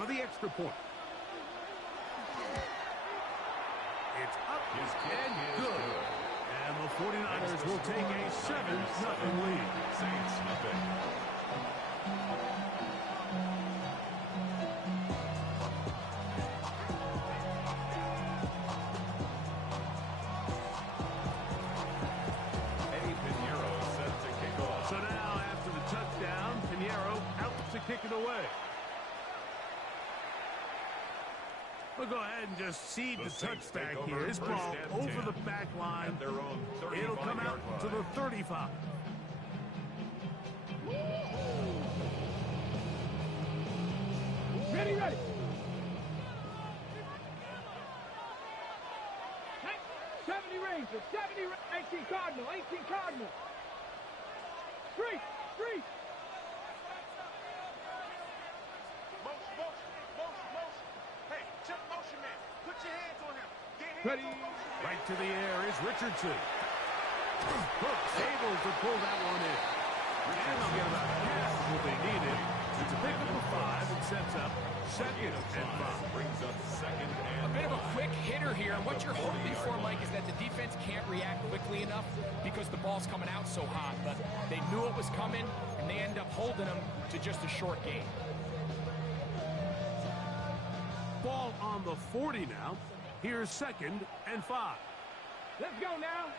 for the extra point. It's up and good. And the 49ers will take a 7-0 lead. Saints nothing. Eddie Pinheiro set to kick off. So now, after the touchdown, Pinheiro out to kick it away. We'll go ahead and just seed the touchback here. His ball over the back line. It'll come out to the 35. Ready, ready. 70 Rangers, 70 18 Cardinal, 18 Cardinal. Street, street. Ready. Right to the air is Richardson. Hooks able to pull that one in. And they'll get about half of what they needed. It's a pickup of 5 and sets up 2nd and 5. Brings up 2nd and A bit of a quick hitter here, and what you're hoping for, Mike, is that the defense can't react quickly enough because the ball's coming out so hot. But they knew it was coming, and they end up holding them to just a short game. Ball on the 40 now. Here's 2nd and 5. Let's go now.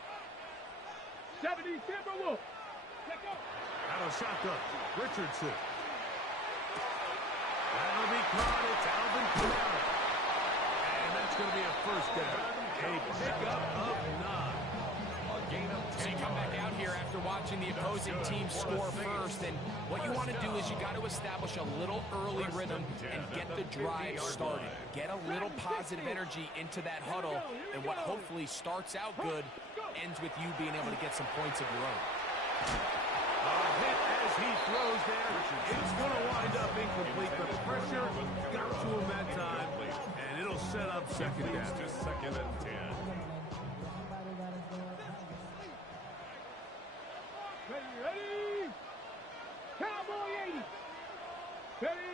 70 Timberwolves. Let's go. Out of shotgun. Richardson. That'll be caught. It's Alvin Kamara. And that's going to be a first down. A pickup of 9. So you come back out here after watching the opposing team score first, and what you want to do is you got to establish a little early rhythm and get the drive started. Get a little positive energy into that huddle, and what hopefully starts out good ends with you being able to get some points of your own. A hit as he throws there. It's going to wind up incomplete. The pressure got to him that time, and it'll set up 2nd down. to 2nd and 10. Ready, ready. Cowboy 80. Ready.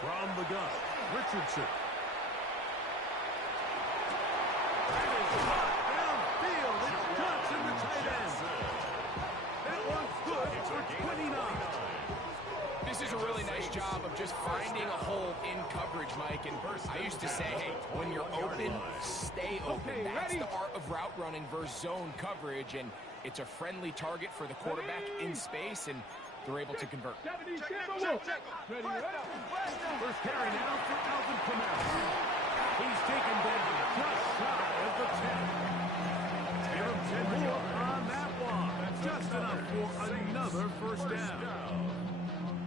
From the gun, Richardson. That is hot downfield. It's Johnson, the tight end. That one's good for 29. This is a really nice job of just finding a hole in coverage, Mike. And I used to say, hey, when you're open, stay open. That's the art of route running versus zone coverage. And it's a friendly target for the quarterback in space, and they're able to convert. 70 Timberwolves. Ready, ready. First carry now for Alvin Kamara. He's taken down just shy of the 10. Give him 10 more on that one. Just enough for another first down.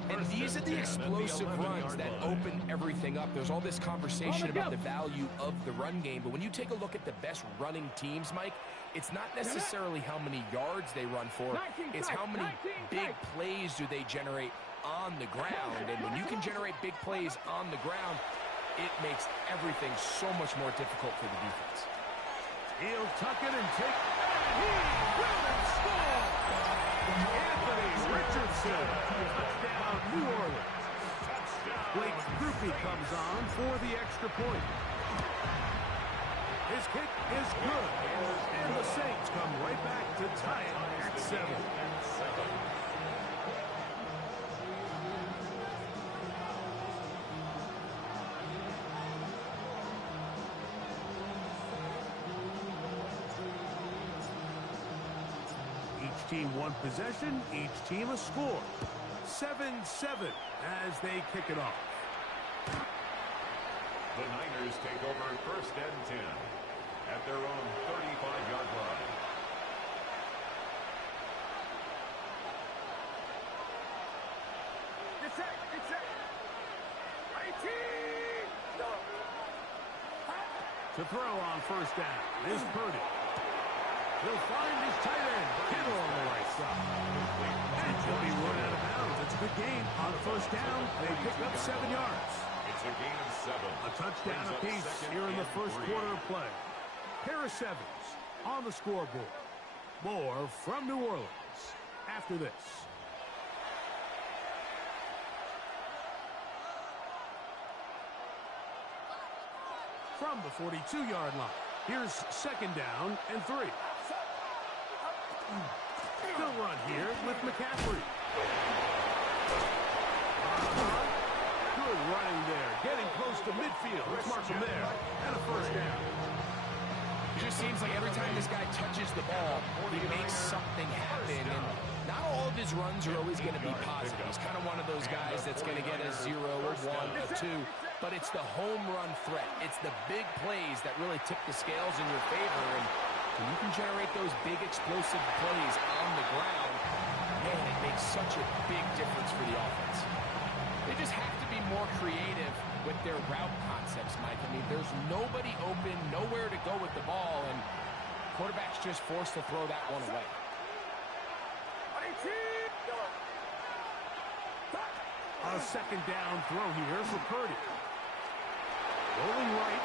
And these are the explosive runs that open everything up. There's all this conversation about the value of the run game, but when you take a look at the best running teams, Mike, it's not necessarily how many yards they run for, it's how many big plays do they generate on the ground. And when you can generate big plays on the ground, it makes everything so much more difficult for the defense. He'll tuck it and take, and he will score! Anthony Richardson, touchdown New Orleans. Blake Grupe comes on for the extra point. His kick is good, and the Saints come right back to tie it at 7. Each team one possession, each team a score. 7-7 as they kick it off. The Niners take over 1st and 10 at their own 35-yard line. It's set. 18. To throw on first down is Purdy. He'll find his tight end, Kittle on the right side. And he'll be run out of bounds. It's a good game. On first down, they pick up 7 yards. It's a gain of 7. A touchdown apiece here in the first quarter of play. Pair of 7s on the scoreboard. More from New Orleans after this. from the 42-yard line. Here's second down and 3. They'll run here with McCaffrey. Good running there. Getting close to midfield. Let's mark him there. And a first down. It just seems like every time this guy touches the ball, he makes something happen. And not all of his runs are always going to be positive. He's kind of one of those guys that's going to get a 0, a 1, a 2. But it's the home run threat. It's the big plays that really tip the scales in your favor. And when you can generate those big explosive plays on the ground, man, it makes such a big difference for the offense. They just have to be more creative with their route concepts, Mike. I mean, there's nobody open, nowhere to go with the ball, and quarterback's just forced to throw that one away. A second down throw here for Purdy. Rolling right.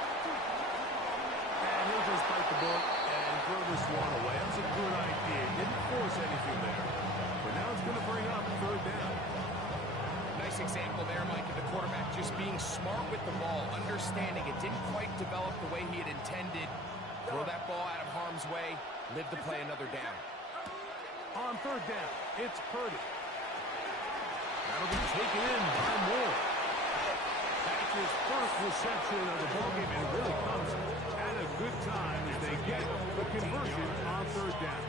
And he'll just bite the bullet and throw this one away. That's a good idea. Didn't force anything there. But now it's going to bring up third down. Nice example there, Mike, of the quarterback just being smart with the ball, understanding it didn't quite develop the way he had intended. Throw that ball out of harm's way, live to play another down. On third down, it's Purdy. That'll be taken in by Moore. That's his first reception of the ballgame, and it really comes at a good time as they get the conversion on third down.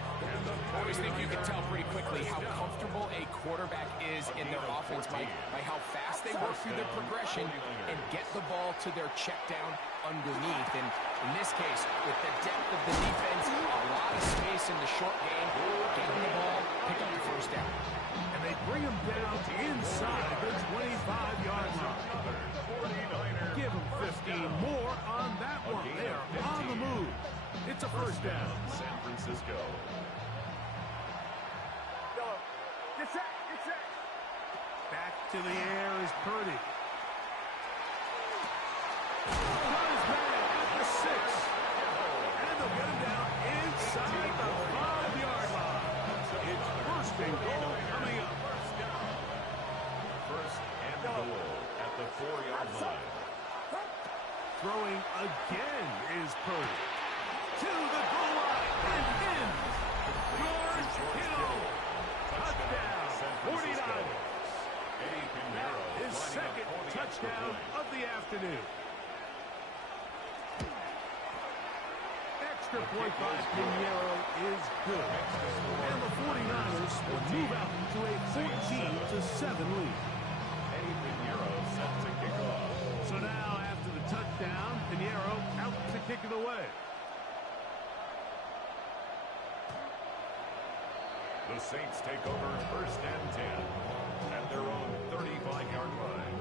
I always think you can tell pretty quickly how comfortable a quarterback is in their offense, Mike, by how fast they work through their progression and get the ball to their check down underneath. And in this case, with the depth of the defense, a lot of space in the short game, get on the ball, pick up the first down. And they bring him down inside the 25-yard line. Give him 15 more on that one. They are on the move. It's a first down. San Francisco. Back to the air is Purdy. Got his man at the 6. And they'll get him down inside the 5-yard line. It's first and goal coming up. First and goal at the 4-yard line. Throwing again is Purdy. To the goal line and in. George Kittle. Touchdown. 49ers. His second touchdown of the afternoon. Extra point by Pinheiro is good. And the 49ers will move out to a 14-7 lead. Eddie Pinheiro set to kick off. So now, after the touchdown, Pinheiro out to kick it away. The Saints take over first and 10 at their own 35-yard line.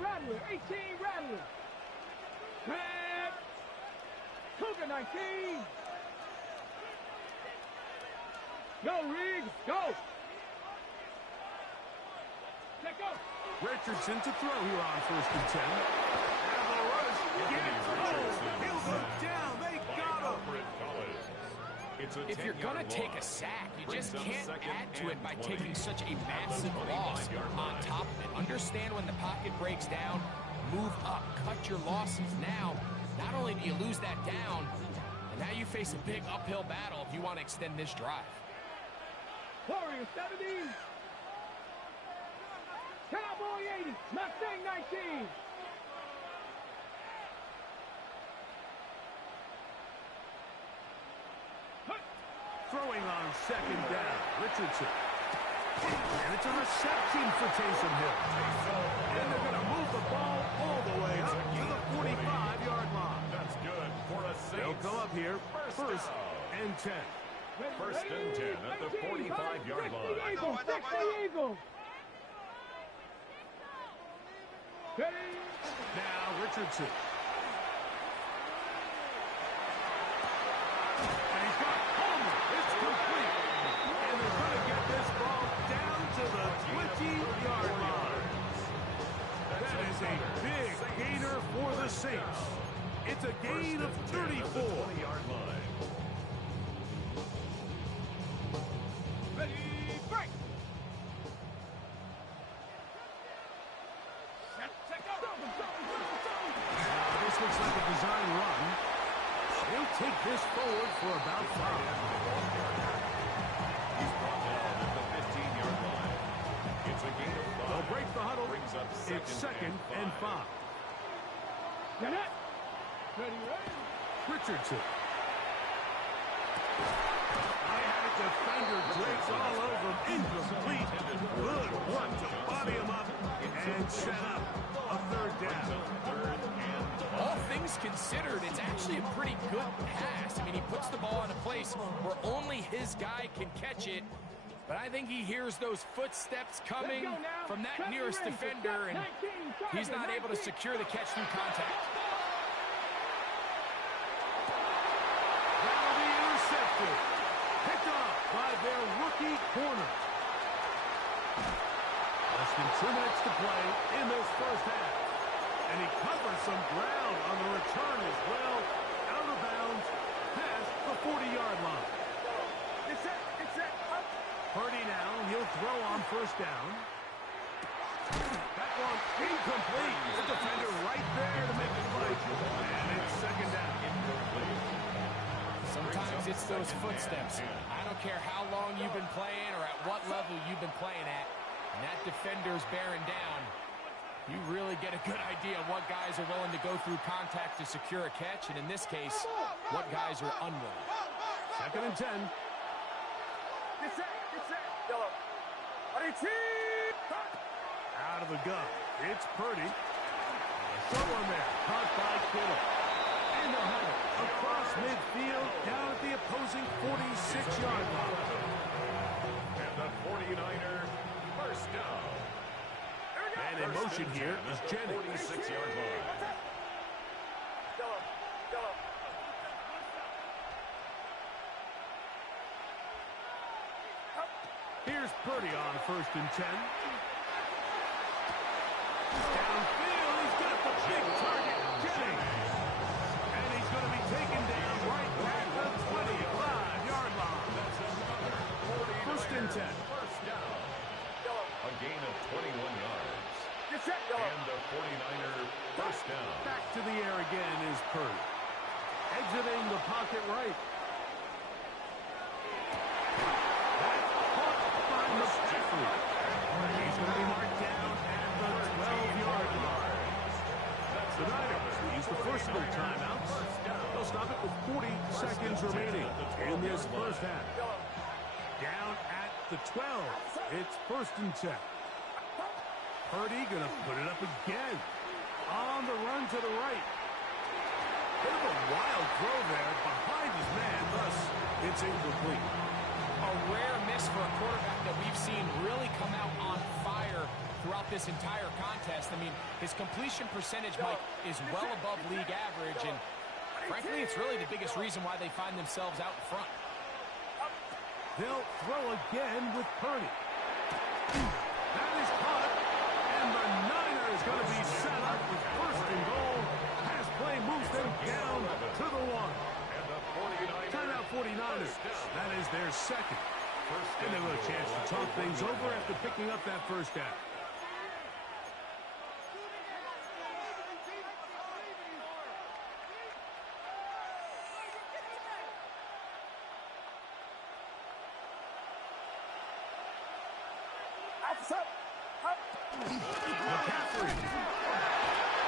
Rattler, 18 Rattler. Red. Cougar 19. Go, Riggs, go. Let go. Richardson to throw here on first and 10. And the rush gets home. He'll go down. They got him. If you're going to take a sack, you just can't add to it by taking such a massive loss on top of it. Understand when the pocket breaks down, move up, cut your losses. Now, not only do you lose that down, and now you face a big uphill battle if you want to extend this drive. Warrior 70. Cowboy 80. Mustang 19. Throwing on second down, Richardson. And it's a reception for Taysom Hill. And they're going to move the ball all the way up to the 45-yard line. That's good for a Saints. They'll come up here first and 10. First and 10 at the 45-yard line. Eagle, 60 Eagle. Ready? Now Richardson. And he's got Homer. It's complete. And they're going to get this ball down to the 20-yard line. That is a big gainer for the Saints. It's a gain of 34. 20-yard line. take this forward for about 5. He's brought down at the 15-yard line. It's a gain of 5. They'll break the huddle. Brings up It's second and 5. Get it. Ready, ready. Richardson. Defender Drake's all over him. Incomplete. Good one to body him up and set up a third down. All things considered, it's actually a pretty good pass. I mean, he puts the ball in a place where only his guy can catch it. But I think he hears those footsteps coming from that nearest defender, and he's not able to secure the catch through contact. That'll be intercepted. Picked off by their rookie corner. Less than 2 minutes to play in this first half. And he covers some ground on the return as well. Out of bounds, past the 40-yard line. It's set. Up. Purdy now, he'll throw on first down. That one incomplete. The defender right there to make the play. And it's second down. Sometimes it's those footsteps. I don't care how long you've been playing or at what level you've been playing at. And that defender's bearing down. You really get a good idea of what guys are willing to go through contact to secure a catch, and in this case, what guys are unwilling. Second and 10. It's set. Yellow. Out of the gun. It's Purdy. Throw one there. Caught by Kittle. And they'll have it across midfield down at the opposing 46-yard line. And the 49er first down. And in motion here is Jennings. 46-yard line. Yellow. Here's Purdy on first and 10. Downfield, he's got the big target, Jennings. And he's going to be taken down right at the 25-yard line. First and 10. First down. A gain of 21 yards. It's set. And the 49er first down. Back to the air again is Purdy. Exiting the pocket right. That's caught by McCaffrey. He's going to be marked down at the 12-yard line. The Niners use the first of their timeouts. They'll stop it with 40 seconds remaining in this first half. Down at the 12. It's first and 10. Purdy going to put it up again. On the run to the right. Bit of a wild throw there behind his man. Thus, it's incomplete. A rare miss for a quarterback that we've seen really come out on fire throughout this entire contest. I mean, his completion percentage, Mike, is well above league average, and frankly, it's really the biggest reason why they find themselves out in front. They'll throw again with Purdy. That is caught, and the Niners going to be set up with first and goal. Pass play moves them down to the 1. And the 49ers. Timeout 49ers. That is their second. And they'll have a chance to talk things over after picking up that first down. McCaffrey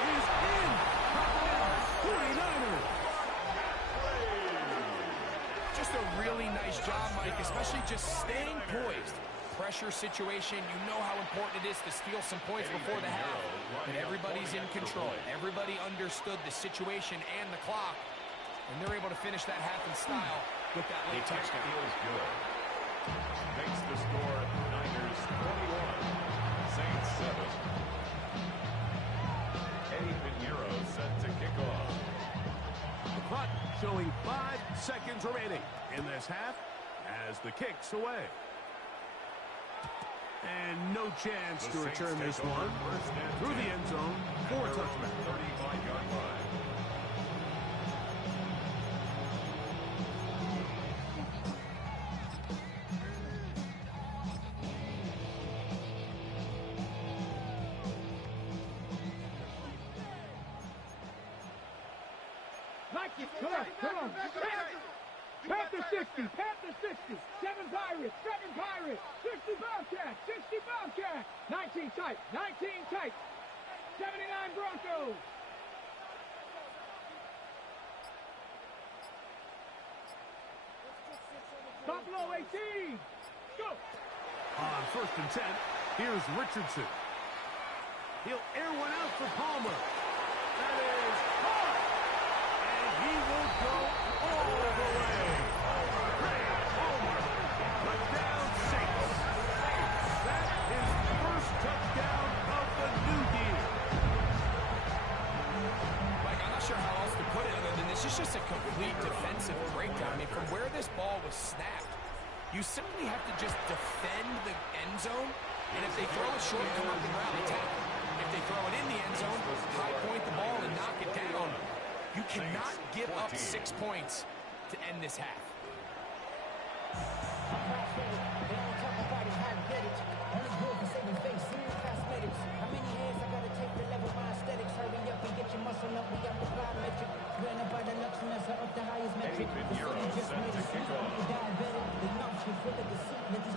is in. 49ers. Just a really nice job, Mike, especially just staying poised. Pressure situation, you know how important it is to steal some points before the half. But everybody's in control. Everybody understood the situation and the clock. And they're able to finish that half in style with that late touchdown. Feels good. Makes the score Niners 21. Saints 7. Eddie Pinheiro set to kick off. The clock showing 5 seconds remaining in this half as the kick's away. And no chance to return this one through the end zone for a touchback. 35-yard line. Come on. Pirates, 7 Pirates, 60 Bobcats, 60 Bobcats, 19 tight, 19 tight, 79 Broncos. Buffalo 18, go. On 1st and 10, here's Richardson. He'll air one out for Palmer. That is hard. And he will go all the way. Palmer, touchdown Saints. That is first touchdown of the new year. Mike, I'm not sure how else to put it other than this is just a complete defensive breakdown. I mean, from where this ball was snapped, you simply have to just defend the end zone, and if they throw it short, come up and rally tackle. If they throw it in the end zone, high point the ball and knock it down. You cannot give up 6 points to end this half.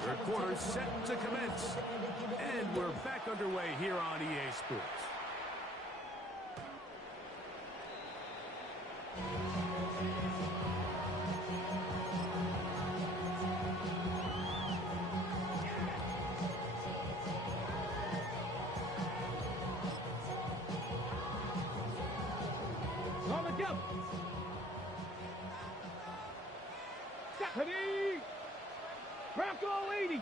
Third quarter set to commence. And we're back underway here on EA Sports. On the jump. Stephanie. Bronco 80.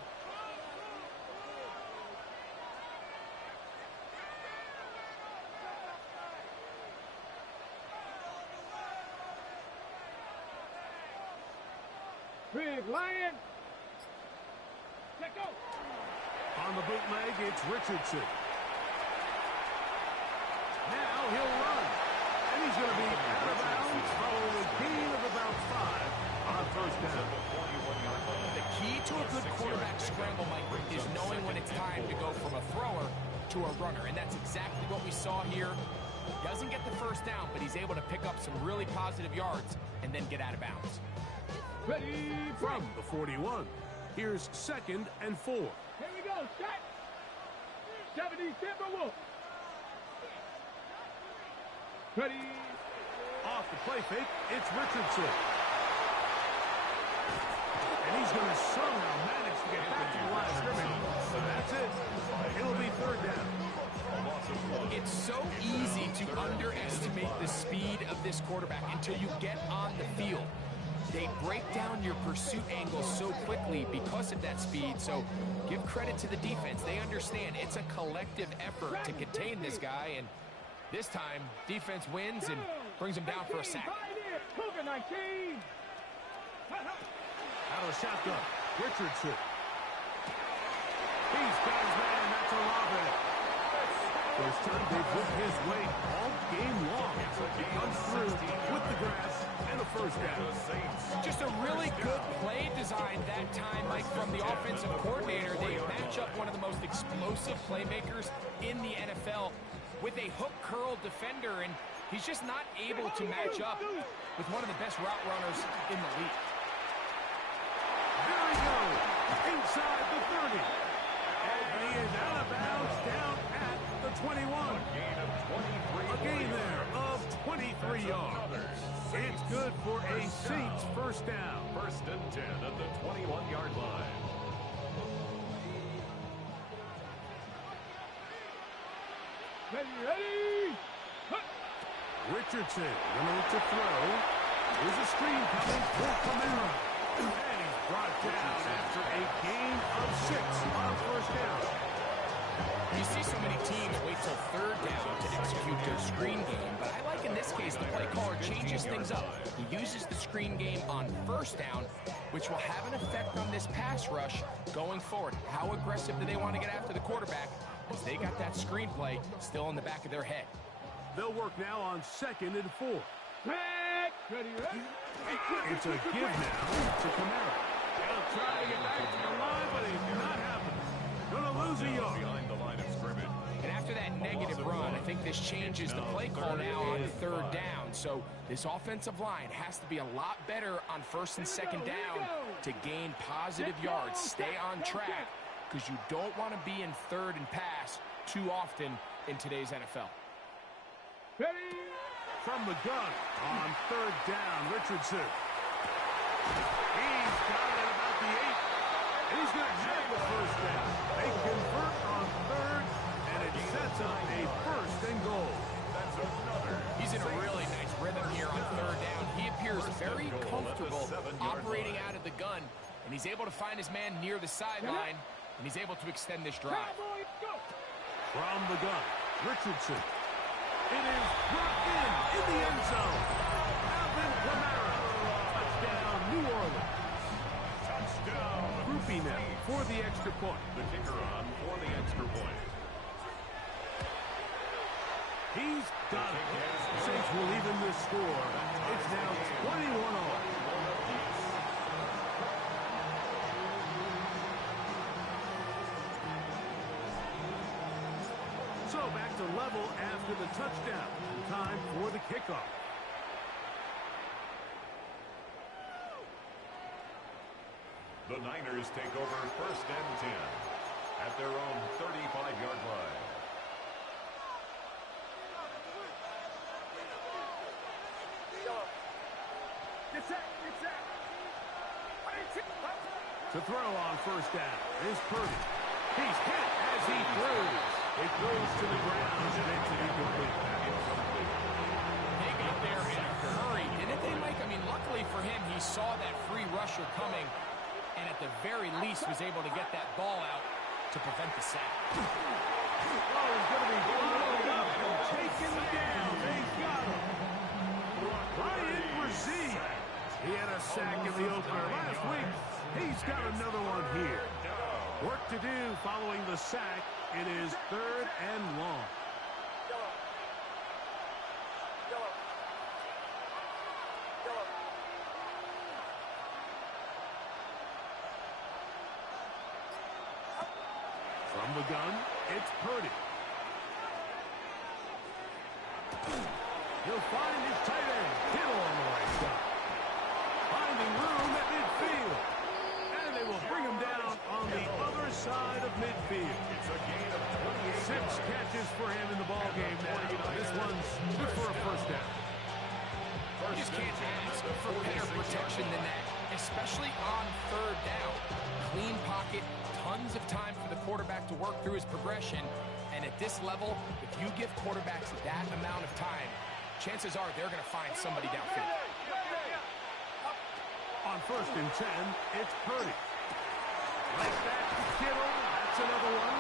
Big Lion. Let go. On the bootleg, it's Richardson. Now he'll run. And he's going to be out of bounds following a gain of about 5 on first down. The key to a good quarterback scramble, Mike, is knowing when it's time to go from a thrower to a runner. And that's exactly what we saw here. Doesn't get the first down, but he's able to pick up some really positive yards and then get out of bounds. Ready, From the 41, here's 2nd and 4. Here we go, set. 70 Timberwolves. Ready. Off the play fake, it's Richardson. And he's going to somehow manage to get back to the line of scrimmage. So that's it. It'll be 3rd down. It's so easy to underestimate the speed of this quarterback until you get on the field. They break down your pursuit angle so quickly because of that speed. So give credit to the defense. They understand it's a collective effort to contain this guy. And this time, defense wins and brings him down for a sack. Cougar 19. Out of the shotgun, Richardson. He's got his man. That's a Olave. First time they've whipped his way all game long. He comes through with the grass and a first down. Just a really good play design that time, Mike, from the offensive coordinator. They match up one of the most explosive playmakers in the NFL with a hook curl defender, and he's just not able to match up with one of the best route runners in the league. There he goes, inside the 30. And he is out of bounds down at the 21. A gain there of 23 yards. It's good for a Saints first down. 1st and 10 at the 21-yard line. Ready. Richardson willing to throw. There's a screen coming for Kamara. And he's brought down after a gain of 6 on first down. You see so many teams wait till 3rd down to execute their screen game, but I like in this case the play caller changes things up. He uses the screen game on 1st down, which will have an effect on this pass rush going forward. How aggressive do they want to get after the quarterback? Because they got that screen play still in the back of their head. They'll work now on 2nd and 4. Ready. It's a give now to Kamara. He'll try to get back to the line, but he's not happening. Gonna lose a yard. Behind the line of scrimmage. And after that negative run, I think this changes the play call now on third down. So this offensive line has to be a lot better on first and second down to gain positive yards. Stay on track because you don't want to be in third and pass too often in today's NFL. Ready? From the gun on third down, Richardson. He's got it at about the 8. And he's going to have the first down. They convert on third, and it sets up a first and goal. That's another. He's in a really nice rhythm here on third down. He appears very comfortable operating out of the gun, and he's able to find his man near the sideline, and he's able to extend this drive. Cowboys, go! From the gun, Richardson. It is brought in the end zone. Alvin Kamara. Touchdown, New Orleans. Touchdown. Groupie now for the extra point. The kicker on for the extra point. He's got it. Saints will even the score. It's now 21-all. So back to level after the touchdown. Time for the kickoff. The Niners take over first and 10 at their own 35-yard line. Get set, get set. To throw on first down is Purdy. He's hit as he throws. It goes to the ground and it's an incomplete. They got there in a hurry, didn't they, Mike? I mean, luckily for him, he saw that free rusher coming, and at the very least was able to get that ball out to prevent the sack. Oh, he's going to be followed up and taken down. They got him. Ryan Brzee. He had a sack in the opener last week. He's got another one here. Work to do following the sack. It is third and long. From the gun, it's Purdy. He'll find his tight end. Kittle on the right side. Finding room at midfield. And they will bring him down on the other side of midfield. It's a gain of 28 6 yards. catches for him in the ball game now. This one's good for a first down. You just can't ask for better protection than that, especially on third down. Clean pocket, tons of time for the quarterback to work through his progression. And at this level, if you give quarterbacks that amount of time, chances are they're going to find somebody downfield. On first and 10, it's Purdy. Right back to Kittle. That's another one.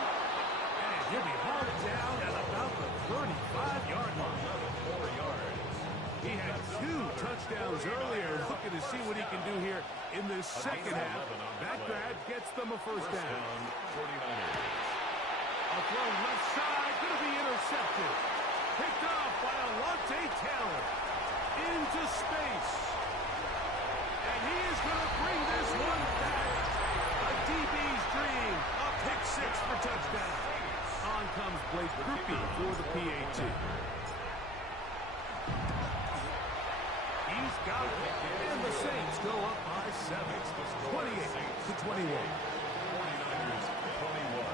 And he'll be hauled down at about the 35-yard line. 4 yards. He had 2 touchdowns earlier. Looking to see what he can do here in the second half. That grab gets them a first down. 49ers. A throw left side, going to be intercepted. Picked off by Alontae Taylor. Into space. And he is going to bring this one back. A DB's dream. A pick 6 for touchdown. On comes Blake Grupe for the PAT. He's got it. And the Saints go up by 7. 28-21. 49ers 21.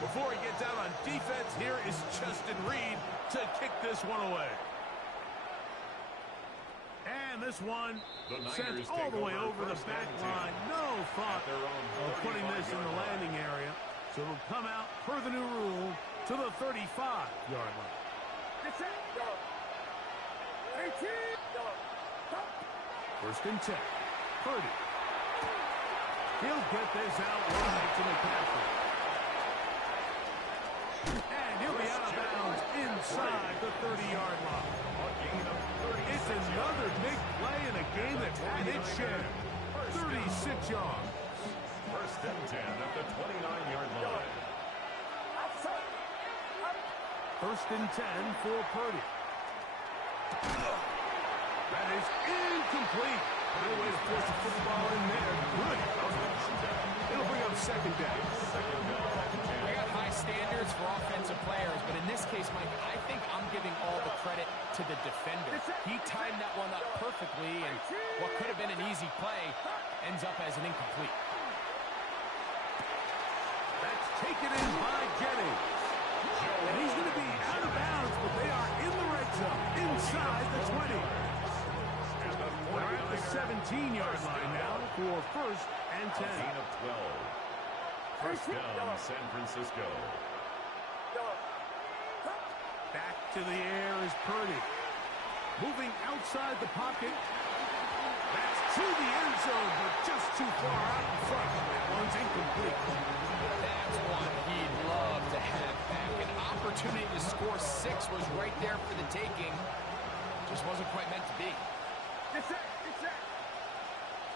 Before he gets out on defense, here is Justin Reed to kick this one away. And this one sent all the way over the back line. No thought of putting this in the landing area. So it'll come out, per the new rule, to the 35-yard line. Get set, go. 18, go. First and 10. Purdy. He'll get this out wide to McCaffrey. And he'll be out of bounds inside the 30-yard line. It's another big play in a game that's had its share. 36 yards. First and 10 at the 29-yard line. First and 10 for Purdy. That is incomplete. No way to force the football in there. Good. It'll bring up second down. I got high standards for offensive players, but in this case, Mike, I think I'm giving all the credit to the defender. He timed that one up perfectly, and what could have been an easy play ends up as an incomplete. That's taken in by Jennings. And he's going to be out of bounds, but they are in the red zone, inside the 20. They're at the 17-yard line now for first and 10. A gain of 12. First down, San Francisco. Back to the air is Purdy. Moving outside the pocket. That's to the end zone, but just too far out in front. That one's incomplete. That's one he'd love to have back. An opportunity to score 6 was right there for the taking. Just wasn't quite meant to be. Get set.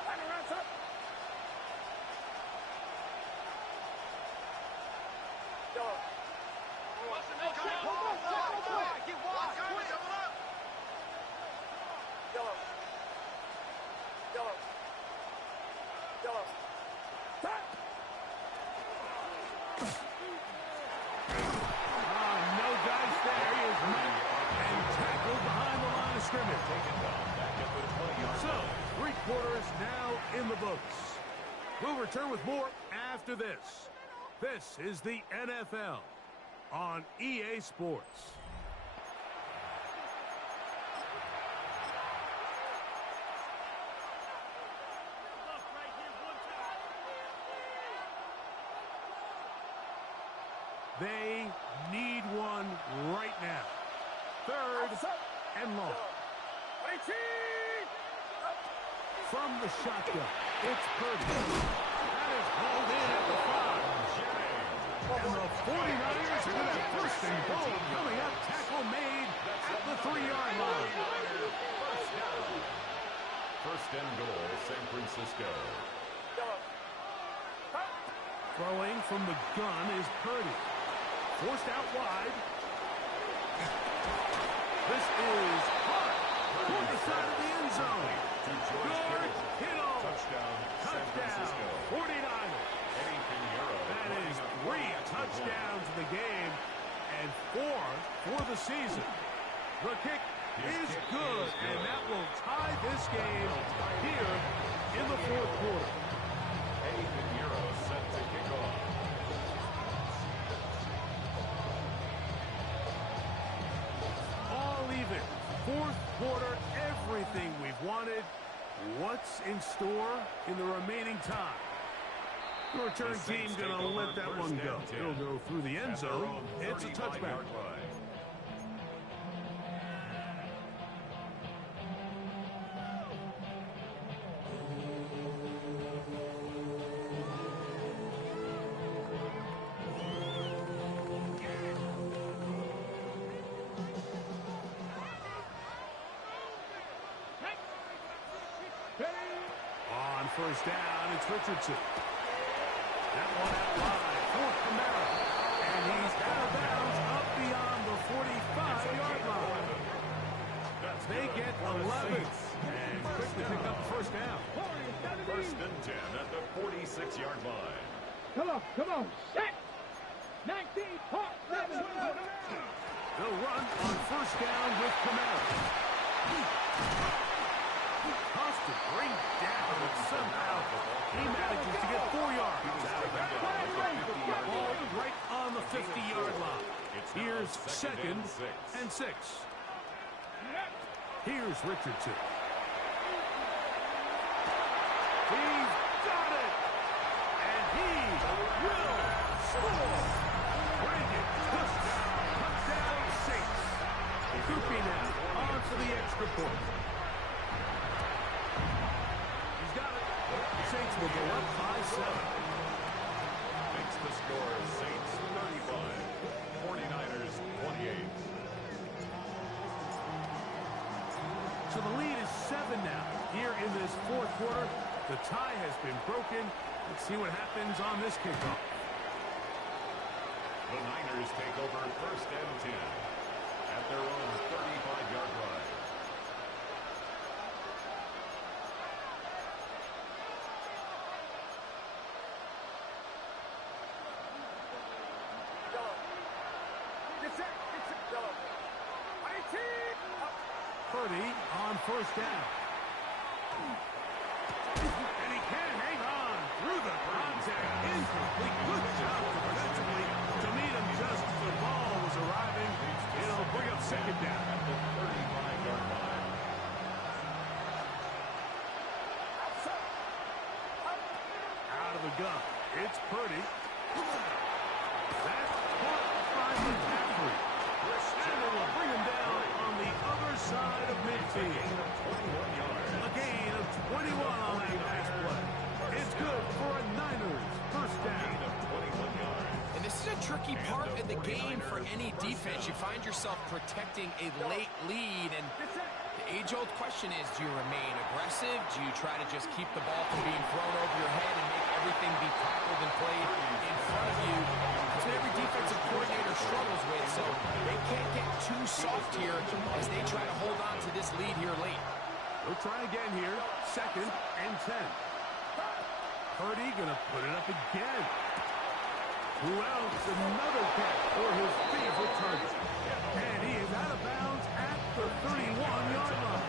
Line around up. No dice there. He is met and tackled behind the line of scrimmage. So, 3 quarters now in the books. We'll return with more after this. This is the NFL on EA Sports. They need one right now. Third and long. From the shotgun, it's Purdy. That is hauled in at the 5. And the 49ers are going to have first and goal coming up. Tackle made at the 3-yard line. First and goal, San Francisco. Throwing from the gun is Purdy. Forced out wide. This is hard toward the side of the end zone. Good hit on. Touchdown. 49ers. That is 3 touchdowns in the game and 4 for the season. The kick is good, and that will tie this game here in the 4th quarter. Ethan Euro set to kick off. All even. 4th quarter, everything we've wanted. What's in store in the remaining time? The return team going to let that one go. It'll go through the end zone. It's a touchback. On first down, it's Richardson. That one out wide for Kamara. And he's out of bounds up beyond the 45-yard line. They get 11 and quickly pick up the first down. First and 10 at the 46-yard line. Come on. Set. 19. Hawk. They'll run on first down with Kamara. Tough to bring down, but somehow he manages to get 4 yards. Ball right on the 50-yard line. Here's second and 6. Here's Richardson. He's got it! And he will score! Brandon touchdown Saints. Coopy now on for the extra point. He's got it. Saints will go up by 7. Makes the score Saints 35, 49ers 28. So the lead is 7 now. Here in this 4th quarter, the tie has been broken. Let's see what happens on this kickoff. The The Niners take over first and 10 at their own 35-yard line. Purdy on first down. And he can hang on through the contact. Incomplete. Good job defensively to meet him just as the ball was arriving. It'll bring up second down at the 35-yard line. Out of the gun. It's Purdy. That's caught by McCaffrey. And it will bring him down on the other side of midfield. A gain of 21 on that pass play. It's good for a Niners first down. And this is a tricky part of the game for any defense. You find yourself protecting a late lead, and the age-old question is, do you remain aggressive? Do you try to just keep the ball from being thrown over your head and make everything be tackled and played in front of you? That's what every defensive coordinator struggles with, so they can't get too soft here as they try to hold on to this lead here late. We'll try again here. Second and 10. Purdy going to put it up again. Who else? Another catch for his favorite target. And he is out of bounds at the 31-yard line.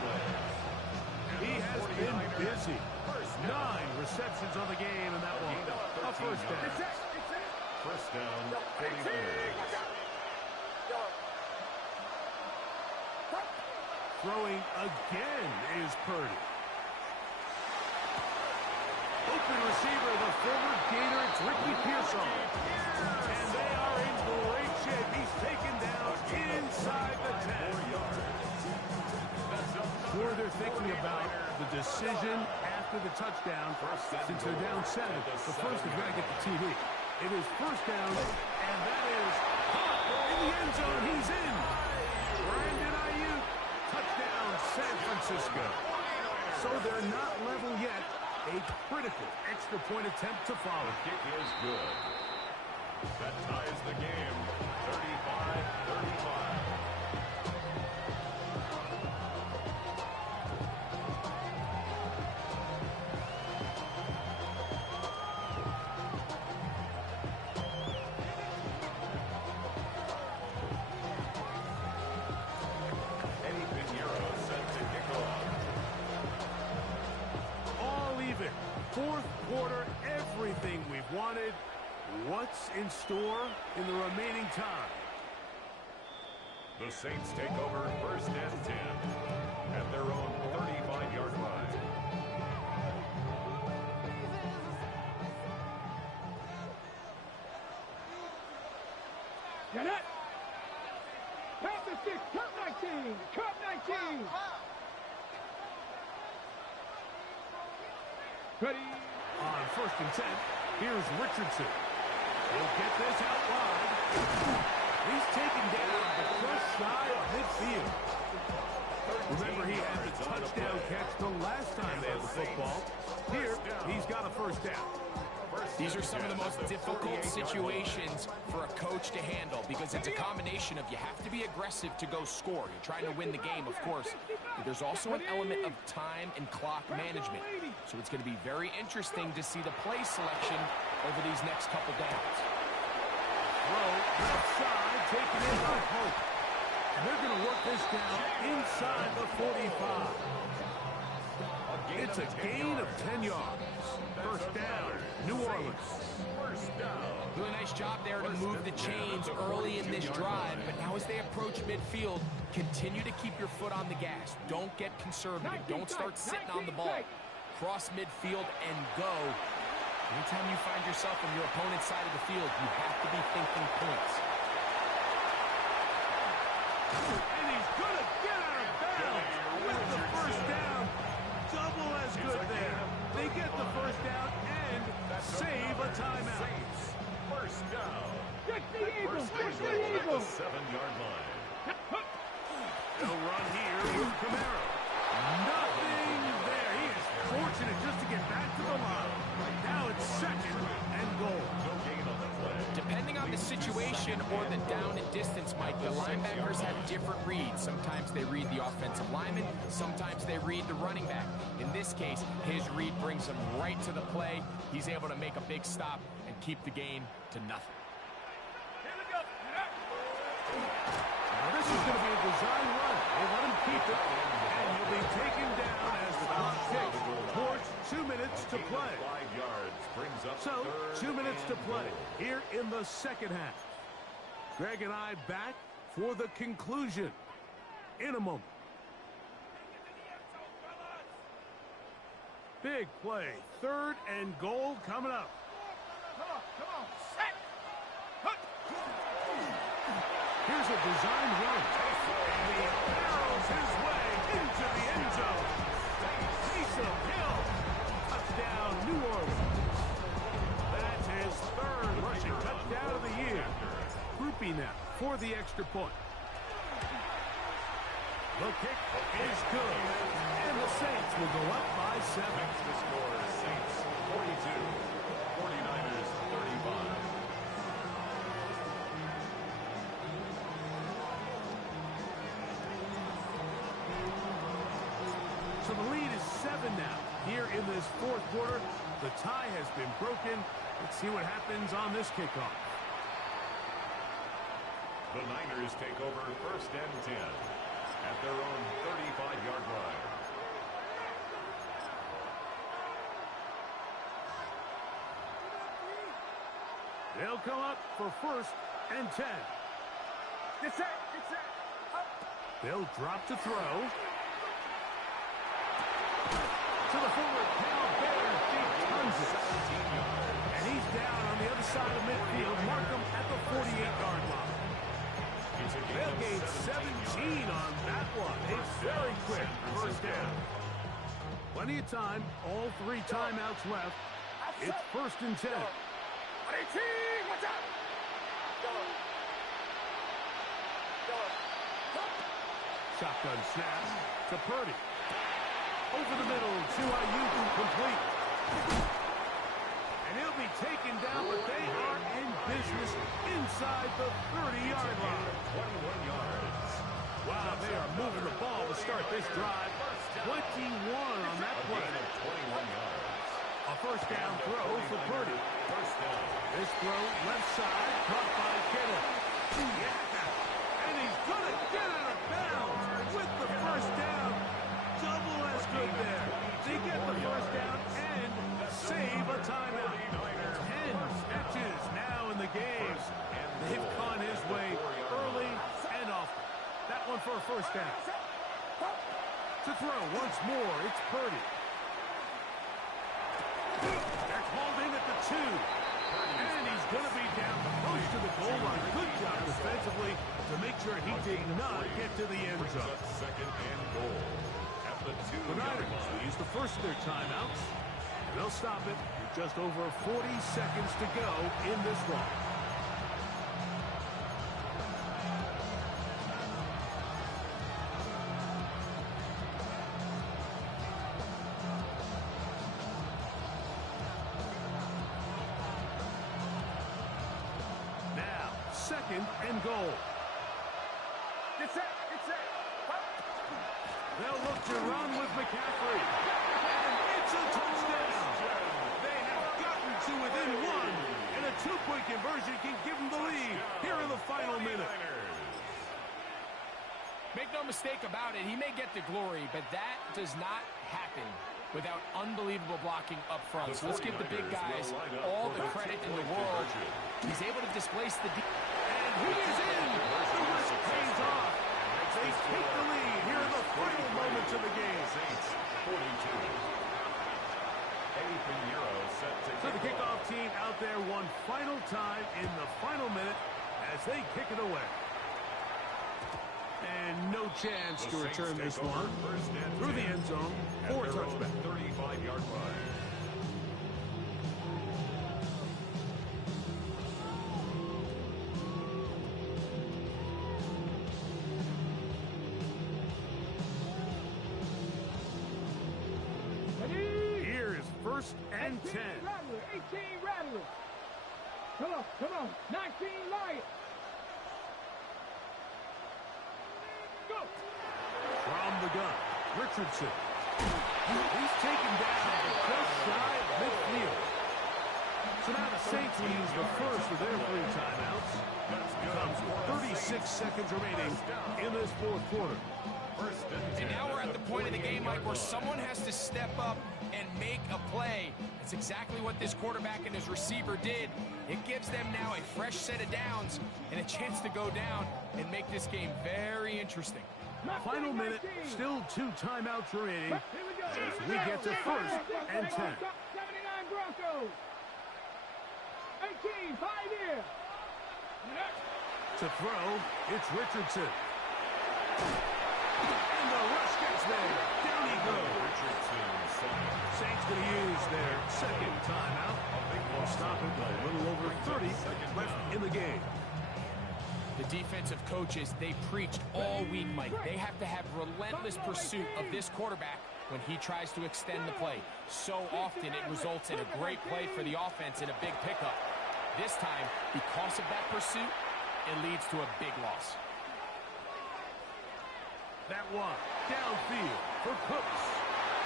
He has been busy. 9 receptions on the game, and that one a first down. First down for the Niners. Throwing again is Purdy. Open receiver, the former Gator, it's Ricky Pearsall. And they are in great shape. He's taken down inside the 10. Sure, they're thinking about the decision after the touchdown. Since they're down 7, the first is going to get the TV. It is first down, and that is caught in the end zone. He's in. Brandon Ayuk, touchdown, San Francisco. So they're not level yet. A critical extra point attempt to follow. The kick is good. That ties the game, 35-35. Fourth quarter, everything we've wanted. What's in store in the remaining time? The Saints take over first and 10 at their own 35-yard line. Get it! Count the 6, count 19, count 19! Ready? On first and 10, here's Richardson. He'll get this out wide. He's taken down, but just shy of midfield. Remember, he had the touchdown catch the last time they had the football. Here, he's got a first down. These are some of the most difficult situations for a coach to handle because it's a combination of you have to be aggressive to go score. You're trying to win the game, of course. But there's also an element of time and clock management. So it's going to be very interesting to see the play selection over these next couple downs. Throw left side, taken in by Hope. And they're going to work this down inside the 45. It's a gain of 10 yards. First down, New Orleans. Doing a nice job there to move the chains early in this drive, but now as they approach midfield, continue to keep your foot on the gas. Don't get conservative. Don't start sitting on the ball. Cross midfield and go. Anytime you find yourself on your opponent's side of the field, you have to be thinking points. And he's going to get out of bounds with the first down. Double as good there. They get the first down and save a timeout. First down. Get the Eagles! Get the At the Eagles! 7-yard line. They'll run here with Camaro. Nothing there. He is fortunate just to get back to the line. Now it's second and goal. No gain on the play. Depending on the situation, situation or the down and distance, Mike, the linebackers have different reads. Sometimes they read the offensive lineman. Sometimes they read the running back. In this case, his read brings him right to the play. He's able to make a big stop and keep the gain to nothing. Now this is going to be a design run. They let him keep it, and he'll be taken down as the clock ticks towards 2 minutes to play. 5 yards brings up So, 2 minutes to and play goal. here in the second half. Greg and I back for the conclusion in a moment. Big play. 3rd and goal coming up. Come on, set. Here's a design run. And he barrels his way into the end zone. Taysom Hill. Touchdown, New Orleans. That's his 3rd rushing touchdown of the year. Groupie now for the extra point. The kick is good. And the Saints will go up by 7. Next to score, Saints 42, 49ers 35. So the lead is 7 now. Here in this 4th quarter, the tie has been broken. Let's see what happens on this kickoff. The Niners take over 1st and 10 at their own 35-yard line. They'll come up for 1st and 10. Get set. They'll drop to throw. To the forward, Cal Bear, big tons it. And he's down on the other side of midfield. Mark him at the 48-yard line. They'll gain 17 on that one. It's very quick. 1st down. Plenty of time. All 3 timeouts left. It's 1st and 10. Watch out. Shotgun snap to Purdy. Over the middle to Ayuk, complete. And he'll be taken down, but they are in business inside the 30-yard line. 21 yards. Wow, they are moving the ball to start this drive. 21 on that play. Gain of 21 yards. A 1st down throw for Purdy. 1st down. This throw left side, caught by Kittle. Yeah. And he's going to get out of bounds with the 1st down. Double as good there. They get the 1st down and save a timeout. 10 catches now in the game. They've gone his way early and often. That one for a 1st down. To throw once more, it's Purdy. They're called in at the 2. And he's going to be down close to the goal line. Good job defensively to make sure he did not get to the end zone. 2nd and goal at the 2-yard The Niners will line. use the first of their timeouts. They'll stop it with just over 40 seconds to go in this one. Now, 2nd and goal. Get set. They'll look to run with McCaffrey. And it's a touchdown. They have gotten to within 1. And a 2-point conversion can give them the lead here in the final minute. Make no mistake about it, he may get the glory, but that does not happen without unbelievable blocking up front. So let's give the big guys all the credit in the world. He's able to displace the... And he is in. The risk pays off. They take the lead here in the final moments of the game. Saints 42. Eddie Pinheiro set to So the kickoff team out there one final time in the final minute as they kick it away. And no chance to return this one through the end zone for a touchback. 35-yard line. Here is 1st and 10. 18 Rattler. Come on. 19 Lions. Go. From the gun, Richardson. He's taken down just shy of midfield. So now the Saints will use the first of their 3 timeouts. Comes with 36 seconds remaining in this fourth quarter. And now we're at the point of the game, Mike, where someone has to step up and make a play. That's exactly what this quarterback and his receiver did. It gives them now a fresh set of downs and a chance to go down and make this game very interesting. Final minute, still 2 timeouts remaining as we get to first and 10. 79 Broncos. 18, 5 here. To throw, it's Richardson. And the rush gets there. Down he goes. Saints going to use their second timeout. We'll stop it with a little over 30 left in the game. The defensive coaches, they preached all week, Mike. They have to have relentless pursuit of this quarterback when he tries to extend the play. So often it results in a great play for the offense and a big pickup. This time, because of that pursuit, it leads to a big loss. That one downfield for Cooks.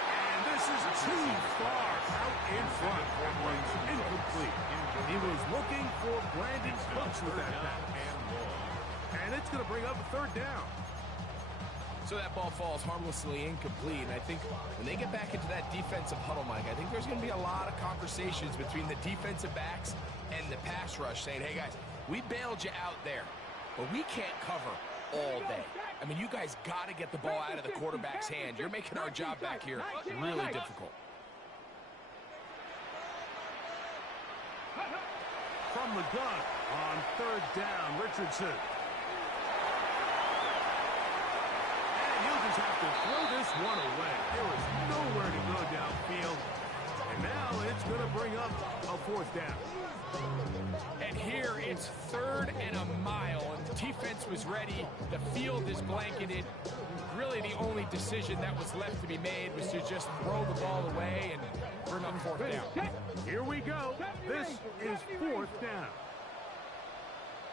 And this is too far out in front. That one's incomplete. He was looking for Brandon Cooks with that pass. And it's going to bring up a 3rd down. So that ball falls harmlessly incomplete. And I think when they get back into that defensive huddle, Mike, I think there's going to be a lot of conversations between the defensive backs and the pass rush saying, hey, guys, we bailed you out there, but we can't cover all day. I mean, you guys got to get the ball out of the quarterback's hand. You're making our job back here really difficult. From the gun on 3rd down, Richardson. And he'll just have to throw this one away. There was nowhere to go downfield. And now it's going to bring up a 4th down. And here it's 3rd and a mile, and the defense was ready. The field is blanketed. Really the only decision that was left to be made was to just throw the ball away and bring up 4th down. Here we go. This is 4th down.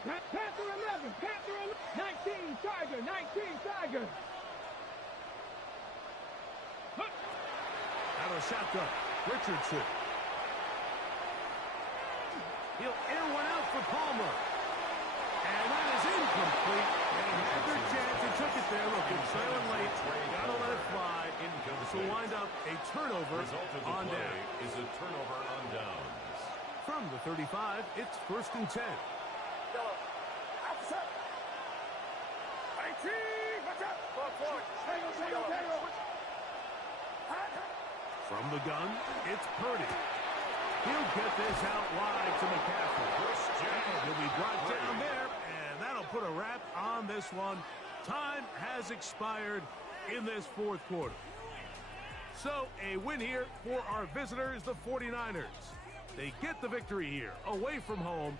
Panther 11, Panther 11, 19 Tiger, 19 Tiger. Out of shotgun, Richardson. He'll air one out for Palmer. And that is incomplete. They had their chance and took it there. Looking trailing late. Got to let it fly. So wind up a turnover on down. Is a turnover on downs. From the 35, it's 1st and 10. From the gun, it's Purdy. He'll get this out wide to McCaffrey. He'll be brought down there, and that'll put a wrap on this one. Time has expired in this 4th quarter. So, a win here for our visitors, the 49ers. They get the victory here, away from home,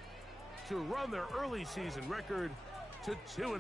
to run their early season record to 2-0.